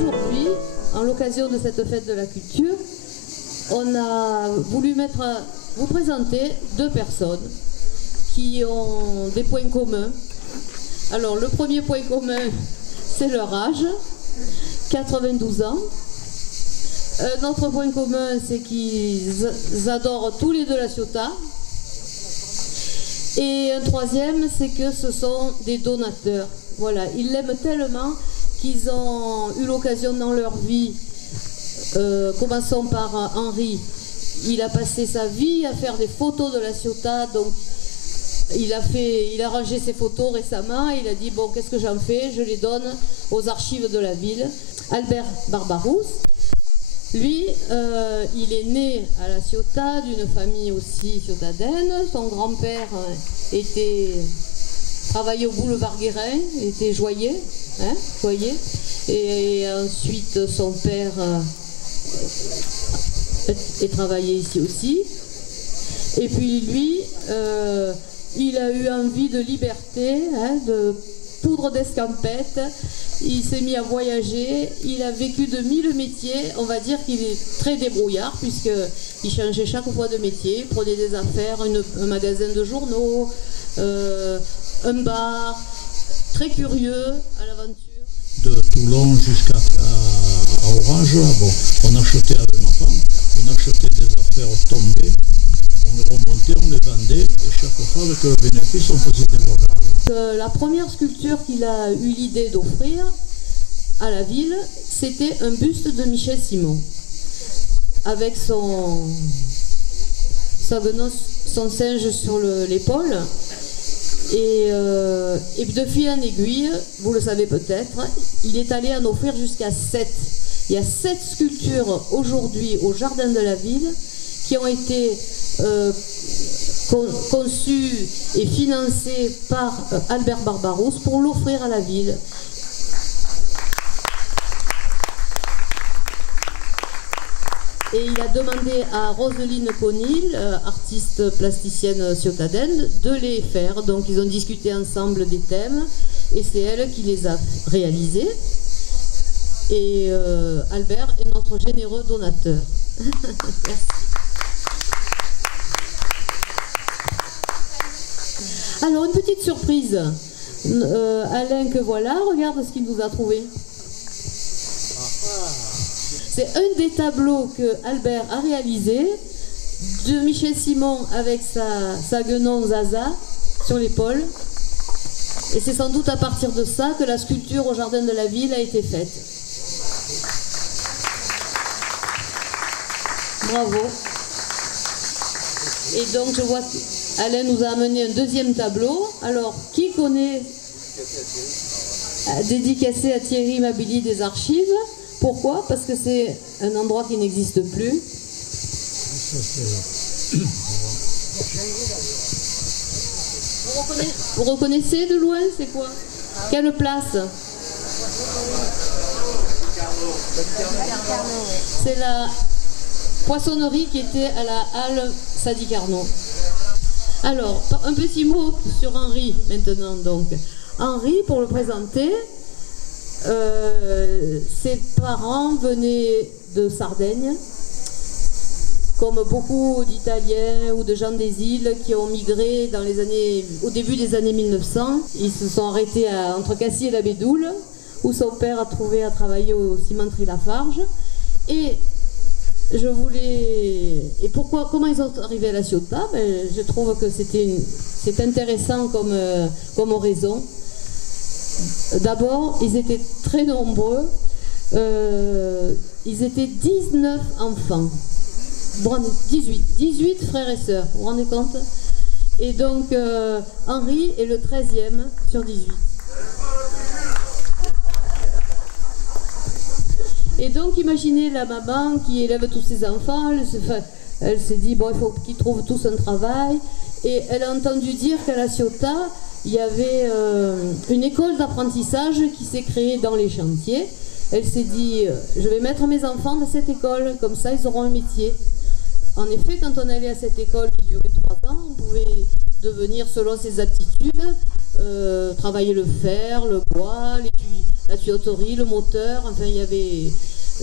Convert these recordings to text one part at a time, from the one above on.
aujourd'hui, en l'occasion de cette fête de la culture, on a voulu vous présenter deux personnes qui ont des points communs. Alors, le premier point commun, c'est leur âge, 92 ans. Un autre point commun, c'est qu'ils adorent tous les deux la Ciotat. Et un troisième, c'est que ce sont des donateurs. Voilà, ils l'aiment tellement qu'ils ont eu l'occasion dans leur vie, commençons par Henri, il a passé sa vie à faire des photos de la Ciotat, donc il a rangé ses photos récemment, il a dit bon, qu'est-ce que j'en fais? Je les donne aux archives de la ville. Albert Barbarousse, lui, il est né à la Ciotat, d'une famille aussi ciotadaine. Son grand-père travaillait au boulevard Guérin, était joaillier, joaillier. Et ensuite son père travaillait ici aussi. Et puis lui, il a eu envie de liberté, de poudre d'escampette. Il s'est mis à voyager, il a vécu de 1000 métiers. On va dire qu'il est très débrouillard puisqu'il changeait chaque fois de métier, il prenait des affaires, un magasin de journaux, un bar, très curieux à l'aventure. De Toulon jusqu'à Orange, bon, on achetait avec ma femme, on achetait des affaires tombées, on les remontait, on les vendait, et chaque fois avec le bénéfice, on faisait des voyages. La première sculpture qu'il a eu l'idée d'offrir à la ville, c'était un buste de Michel Simon, avec son singe sur l'épaule. Et de fil en aiguille, vous le savez peut-être, il est allé en offrir jusqu'à 7. Il y a 7 sculptures aujourd'hui au Jardin de la Ville qui ont été conçues et financées par Albert Barbarousse pour l'offrir à la ville. Et il a demandé à Roselyne Conil, artiste plasticienne ciotadaine, de les faire. Donc ils ont discuté ensemble des thèmes et c'est elle qui les a réalisés. Et Albert est notre généreux donateur. Merci. Alors une petite surprise. Alain que voilà, regarde ce qu'il nous a trouvé. C'est un des tableaux que Albert a réalisé de Michel Simon avec sa guenon Zaza sur l'épaule. Et c'est sans doute à partir de ça que la sculpture au Jardin de la Ville a été faite. Bravo. Et donc je vois qu'Alain nous a amené un deuxième tableau. Alors, qui connaît dédicacé à Thierry Mabili des Archives? Pourquoi? Parce que c'est un endroit qui n'existe plus. Vous reconnaissez de loin? C'est quoi? Quelle place? C'est la poissonnerie qui était à la halle Sadi Carnot. Alors, un petit mot sur Henri maintenant. Donc, Henri, pour le présenter, ses parents venaient de Sardaigne, comme beaucoup d'Italiens ou de gens des îles qui ont migré au début des années 1900. Ils se sont arrêtés entre Cassis et la Bédoule, où son père a trouvé à travailler au cimenterie Lafarge. Et comment ils sont arrivés à la Ciotat? Je trouve que c'est intéressant comme raison. D'abord, ils étaient très nombreux. Ils étaient 19 enfants. 18 frères et sœurs, vous vous rendez compte? Et donc, Henri est le 13e sur 18. Et donc, imaginez la maman qui élève tous ses enfants. Elle s'est dit, bon, il faut qu'ils trouvent tous un travail. Et elle a entendu dire qu'à la Ciotat, il y avait une école d'apprentissage qui s'est créée dans les chantiers. Elle s'est dit, je vais mettre mes enfants dans cette école, comme ça ils auront un métier. En effet, quand on allait à cette école qui durait 3 ans, on pouvait devenir, selon ses aptitudes, travailler le fer, le bois, la tuyauterie, le moteur, enfin il y avait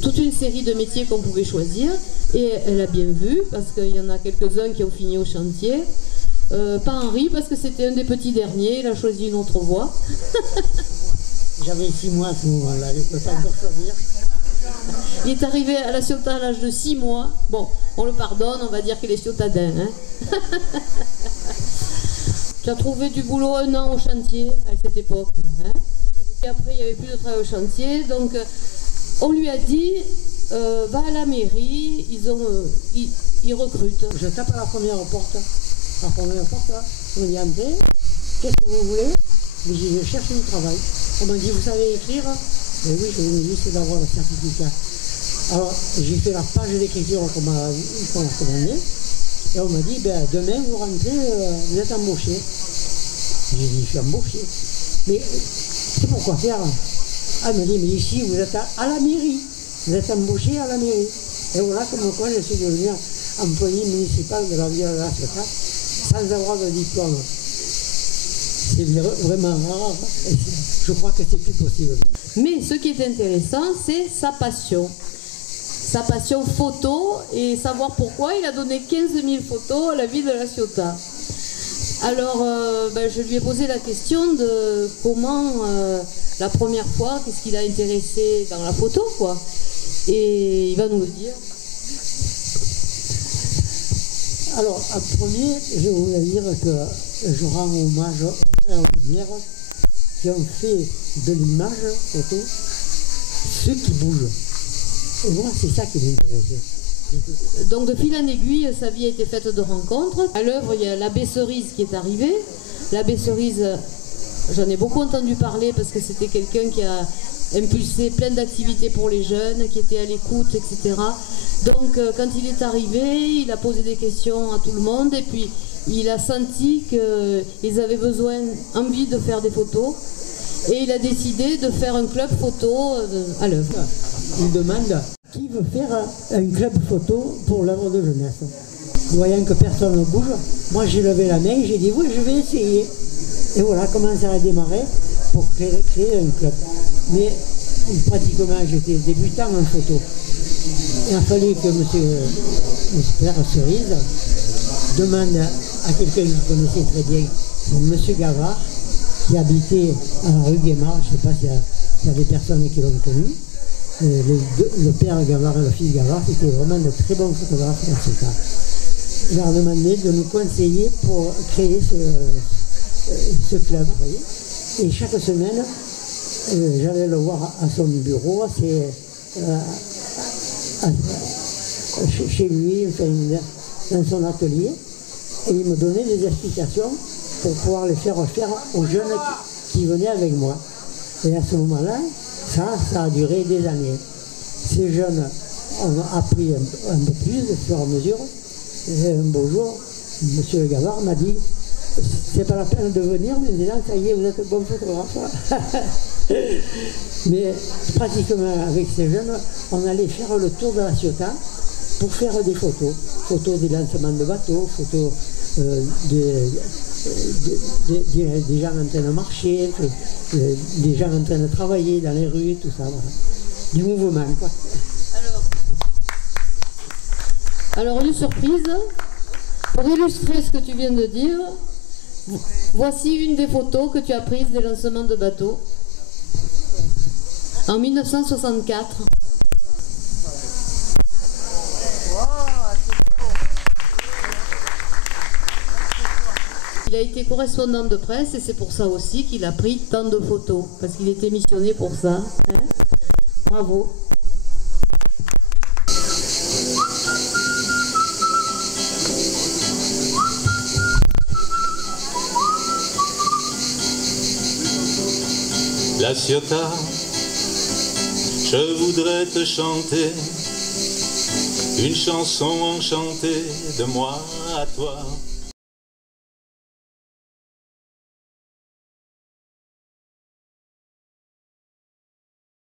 toute une série de métiers qu'on pouvait choisir. Et elle a bien vu, parce qu'il y en a quelques-uns qui ont fini au chantier. Pas Henri, parce que c'était un des petits derniers, il a choisi une autre voie. J'avais 6 mois à ce moment-là, je ne peux pas encore choisir. Il est arrivé à la Ciotat à l'âge de 6 mois. Bon, on le pardonne, on va dire qu'il est ciotadin. Hein. Tu as trouvé du boulot 1 an au chantier à cette époque. Hein. Et après, il n'y avait plus de travail au chantier. Donc, on lui a dit, va à la mairie, ils recrutent. Je tape à la première porte. La première porte, là, on me dit, entrez, qu'est-ce que vous voulez? Mais je cherche du travail. On m'a dit, vous savez écrire? Et oui, je lui ai dit, c'est d'avoir le certificat. Alors, j'ai fait la page d'écriture qu'on m'a commandé. Et on m'a dit, ben, demain, vous rentrez, vous êtes embauché. J'ai dit, je suis embauché. Mais c'est pourquoi faire? Elle me dit, mais ici, vous êtes à la mairie. Vous êtes embauché à la mairie. Et voilà comme quoi je suis devenu employé municipal de la ville de la Ciotat sans avoir de diplôme. C'est vraiment rare. Je crois que c'est plus possible. Mais ce qui est intéressant, c'est sa passion. Sa passion photo et savoir pourquoi il a donné 15 000 photos à la ville de la Ciotat. Alors, je lui ai posé la question de comment, la première fois, qu'est-ce qui l'a intéressé dans la photo, quoi. Et il va nous le dire. Alors, en premier, je voulais dire que je rends hommage aux frères Lumière qui ont fait de l'image photo ce qui bouge. Et moi, c'est ça qui m'intéressait. Donc, de fil en aiguille, sa vie a été faite de rencontres. À l'œuvre, il y a l'abbé Cerise qui est arrivé. L'abbé Cerise, j'en ai beaucoup entendu parler parce que c'était quelqu'un qui a impulsé plein d'activités pour les jeunes, qui était à l'écoute, etc. Donc, quand il est arrivé, il a posé des questions à tout le monde et puis il a senti qu'ils avaient envie de faire des photos et il a décidé de faire un club photo à l'œuvre. Il demande qui veut faire un club photo pour l'œuvre de jeunesse. Voyant que personne ne bouge, moi j'ai levé la main, j'ai dit oui, je vais essayer. Et voilà comment ça a démarré pour créer un club. Mais pratiquement j'étais débutant en photo. Il a fallu que monsieur Père Cerise demande à quelqu'un qu'il connaissait très bien, monsieur Gavard, qui habitait à la rue Guémard, je ne sais pas s'il y a des personnes qui l'ont connu. Le père Gavard et le fils Gavard, c'était vraiment de très bons photographes dans ce cas. Il leur a demandé de nous conseiller pour créer ce club. Et chaque semaine, j'allais le voir à son bureau, chez lui, enfin, dans son atelier, et il me donnait des explications pour pouvoir les faire aux jeunes qui venaient avec moi. Et à ce moment-là, ça a duré des années. Ces jeunes ont appris un peu plus au fur et à mesure. Et un beau jour, M. Gavard m'a dit, c'est pas la peine de venir, mais là, ça y est, vous êtes un bon photographe. Mais pratiquement avec ces jeunes, on allait faire le tour de la Ciotat pour faire des photos. Photos des lancements de bateaux, photos des gens en train de marcher, des gens en train de travailler dans les rues, tout ça. Voilà. Du mouvement, quoi. Alors une surprise, pour illustrer ce que tu viens de dire, voici une des photos que tu as prises des lancements de bateaux en 1964. Il a été correspondant de presse et c'est pour ça aussi qu'il a pris tant de photos, parce qu'il était missionné pour ça. Hein. Bravo. La Ciotat, je voudrais te chanter une chanson enchantée de moi à toi.